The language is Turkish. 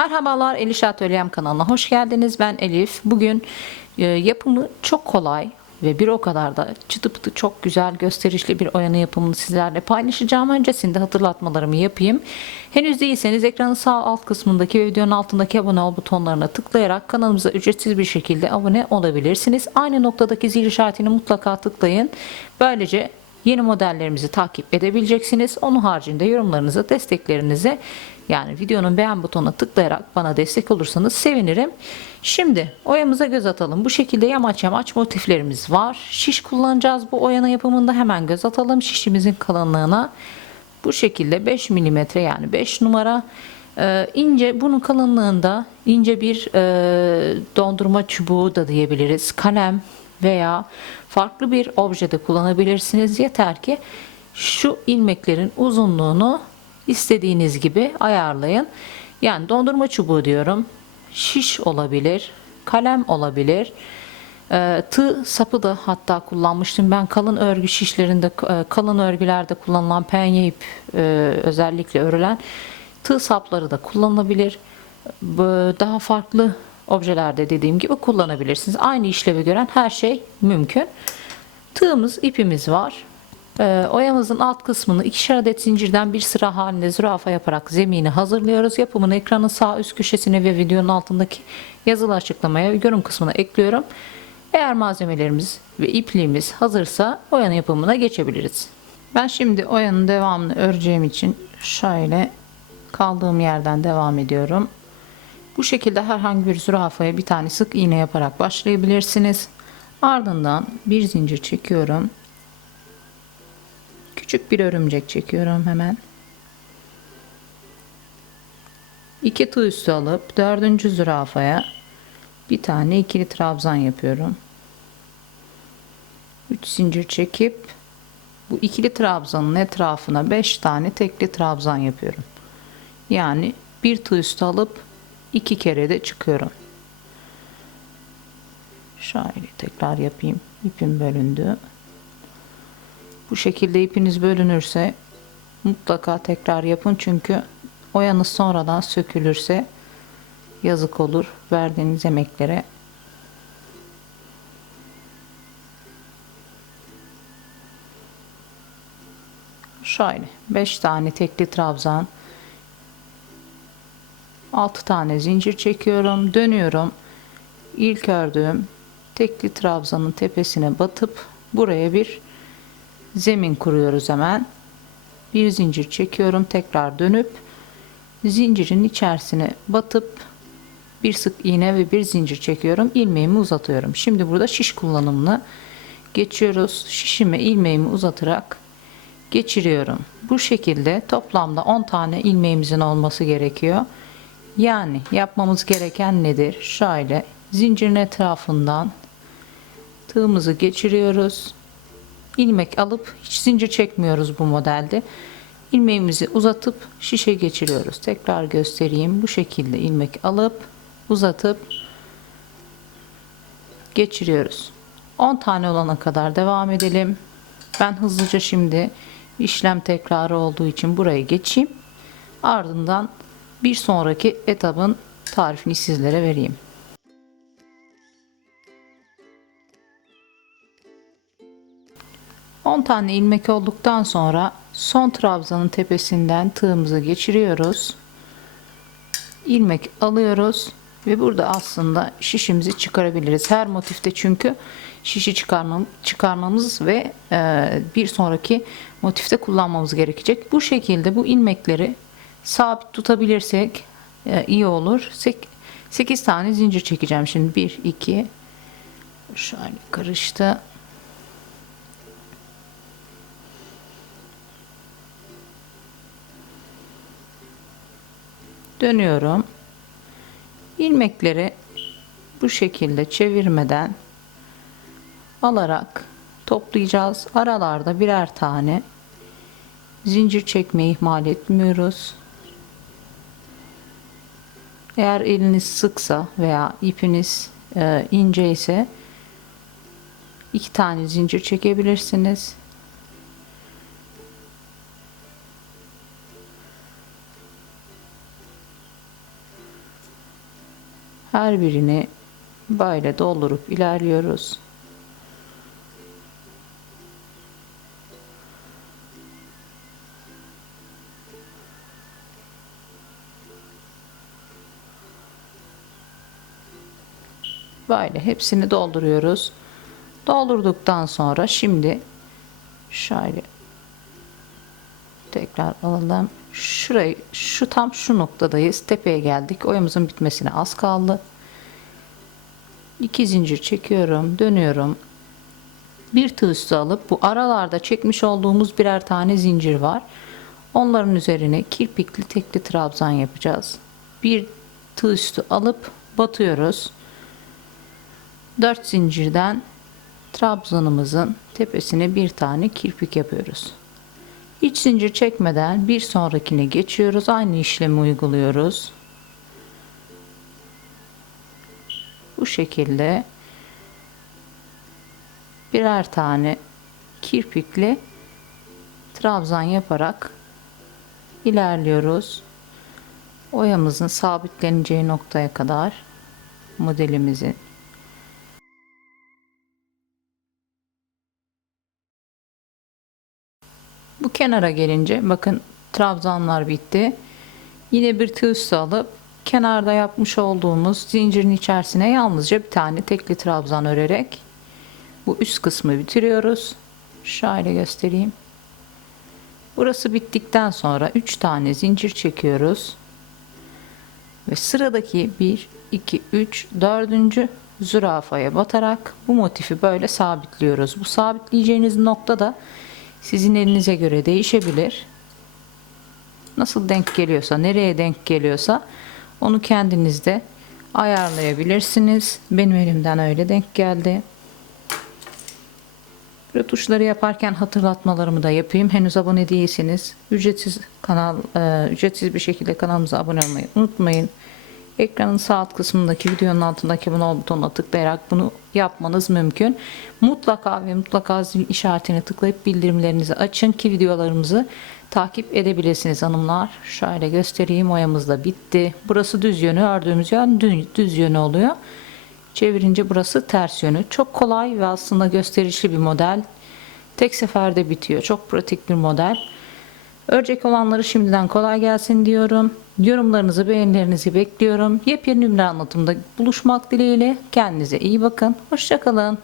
Merhabalar Eliş Atölyem kanalına hoş geldiniz. Ben Elif. Bugün e, yapımı çok kolay ve bir o kadar da çıtı pıtı çok güzel gösterişli bir oyanı yapımını sizlerle paylaşacağım. Öncesinde hatırlatmalarımı yapayım. Henüz değilseniz ekranın sağ alt kısmındaki videonun altındaki abone ol butonlarına tıklayarak kanalımıza ücretsiz bir şekilde abone olabilirsiniz. Aynı noktadaki zil işaretini mutlaka tıklayın. Böylece Yeni modellerimizi takip edebileceksiniz. Onun haricinde yorumlarınızı, desteklerinizi yani videonun beğen butonuna tıklayarak bana destek olursanız sevinirim. Şimdi oyamıza göz atalım. Bu şekilde yamaç yamaç motiflerimiz var. Şiş kullanacağız bu oyana yapımında. Hemen göz atalım şişimizin kalınlığına. Bu şekilde 5 mm yani 5 numara ee, ince bunun kalınlığında ince bir e, dondurma çubuğu da diyebiliriz. Kalem veya farklı bir objede kullanabilirsiniz. Yeter ki şu ilmeklerin uzunluğunu istediğiniz gibi ayarlayın. Yani dondurma çubuğu diyorum. Şiş olabilir, kalem olabilir. E, tığ sapı da hatta kullanmıştım. Ben kalın örgü şişlerinde, e, kalın örgülerde kullanılan penye ip e, özellikle örülen tığ sapları da kullanılabilir. Bu Daha farklı objelerde dediğim gibi kullanabilirsiniz. Aynı işlevi gören her şey mümkün. Tığımız, ipimiz var. Ee, oyamızın alt kısmını ikişer adet zincirden bir sıra halinde zürafa yaparak zemini hazırlıyoruz. Yapımını ekranın sağ üst köşesine ve videonun altındaki yazılı açıklamaya yorum kısmına ekliyorum. Eğer malzemelerimiz ve ipliğimiz hazırsa oyanın yapımına geçebiliriz. Ben şimdi oyanın devamını öreceğim için şöyle kaldığım yerden devam ediyorum. Bu şekilde herhangi bir zürafaya bir tane sık iğne yaparak başlayabilirsiniz. Ardından bir zincir çekiyorum. Küçük bir örümcek çekiyorum hemen. İki tığ üstü alıp dördüncü zürafaya bir tane ikili trabzan yapıyorum. 3 zincir çekip bu ikili trabzanın etrafına 5 tane tekli trabzan yapıyorum. Yani bir tığ üstü alıp iki kere de çıkıyorum. Şöyle tekrar yapayım. İpim bölündü. Bu şekilde ipiniz bölünürse mutlaka tekrar yapın çünkü oyanız sonradan sökülürse yazık olur verdiğiniz emeklere. Şöyle 5 tane tekli trabzan 6 tane zincir çekiyorum dönüyorum. İlk ördüğüm tekli trabzanın tepesine batıp buraya bir zemin kuruyoruz hemen. Bir zincir çekiyorum tekrar dönüp zincirin içerisine batıp bir sık iğne ve bir zincir çekiyorum ilmeğimi uzatıyorum. Şimdi burada şiş kullanımını geçiyoruz. Şişime ilmeğimi uzatarak geçiriyorum. Bu şekilde toplamda 10 tane ilmeğimizin olması gerekiyor yani yapmamız gereken nedir? Şöyle zincirin etrafından tığımızı geçiriyoruz. İlmek alıp hiç zincir çekmiyoruz bu modelde. İlmeğimizi uzatıp şişe geçiriyoruz. Tekrar göstereyim. Bu şekilde ilmek alıp uzatıp geçiriyoruz. 10 tane olana kadar devam edelim. Ben hızlıca şimdi işlem tekrarı olduğu için buraya geçeyim. Ardından bir sonraki etabın tarifini sizlere vereyim. On tane ilmek olduktan sonra son trabzanın tepesinden tığımızı geçiriyoruz. İlmek alıyoruz ve burada aslında şişimizi çıkarabiliriz. Her motifte çünkü şişi çıkarmam, çıkarmamız ve e, bir sonraki motifte kullanmamız gerekecek. Bu şekilde bu ilmekleri sabit tutabilirsek e, iyi olur. 8 tane zincir çekeceğim şimdi. 1 2 şöyle karıştı. Dönüyorum. ilmekleri bu şekilde çevirmeden alarak toplayacağız. Aralarda birer tane zincir çekmeyi ihmal etmiyoruz. Eğer eliniz sıksa veya ipiniz e, ince ise iki tane zincir çekebilirsiniz. Her birini böyle doldurup ilerliyoruz. Böyle hepsini dolduruyoruz. Doldurduktan sonra şimdi şöyle tekrar alalım. Şurayı şu tam şu noktadayız. Tepeye geldik. Oyamızın bitmesine az kaldı. İki zincir çekiyorum, dönüyorum. Bir tığ üstü alıp bu aralarda çekmiş olduğumuz birer tane zincir var. Onların üzerine kirpikli tekli trabzan yapacağız. Bir tığ üstü alıp batıyoruz. 4 zincirden trabzanımızın tepesine bir tane kirpik yapıyoruz. Hiç zincir çekmeden bir sonrakine geçiyoruz. Aynı işlemi uyguluyoruz. Bu şekilde birer tane kirpikli trabzan yaparak ilerliyoruz. Oyamızın sabitleneceği noktaya kadar modelimizin Bu kenara gelince bakın trabzanlar bitti. Yine bir tığ üstü alıp kenarda yapmış olduğumuz zincirin içerisine yalnızca bir tane tekli trabzan örerek bu üst kısmı bitiriyoruz. Şöyle göstereyim. Burası bittikten sonra 3 tane zincir çekiyoruz. Ve sıradaki 1, 2, 3, 4. zürafaya batarak bu motifi böyle sabitliyoruz. Bu sabitleyeceğiniz nokta da sizin elinize göre değişebilir. Nasıl denk geliyorsa, nereye denk geliyorsa onu kendinizde ayarlayabilirsiniz. Benim elimden öyle denk geldi. Böyle tuşları yaparken hatırlatmalarımı da yapayım. Henüz abone değilseniz ücretsiz kanal e, ücretsiz bir şekilde kanalımıza abone olmayı unutmayın. Ekranın sağ alt kısmındaki videonun altındaki abone ol butonuna tıklayarak bunu yapmanız mümkün. Mutlaka ve mutlaka zil işaretine tıklayıp bildirimlerinizi açın ki videolarımızı takip edebilirsiniz hanımlar. Şöyle göstereyim oyamız da bitti. Burası düz yönü ördüğümüz yön düz, yönü oluyor. Çevirince burası ters yönü. Çok kolay ve aslında gösterişli bir model. Tek seferde bitiyor. Çok pratik bir model. Örecek olanları şimdiden kolay gelsin diyorum. Yorumlarınızı, beğenilerinizi bekliyorum. Yepyeni ürünler anlatımda buluşmak dileğiyle. Kendinize iyi bakın. Hoşçakalın.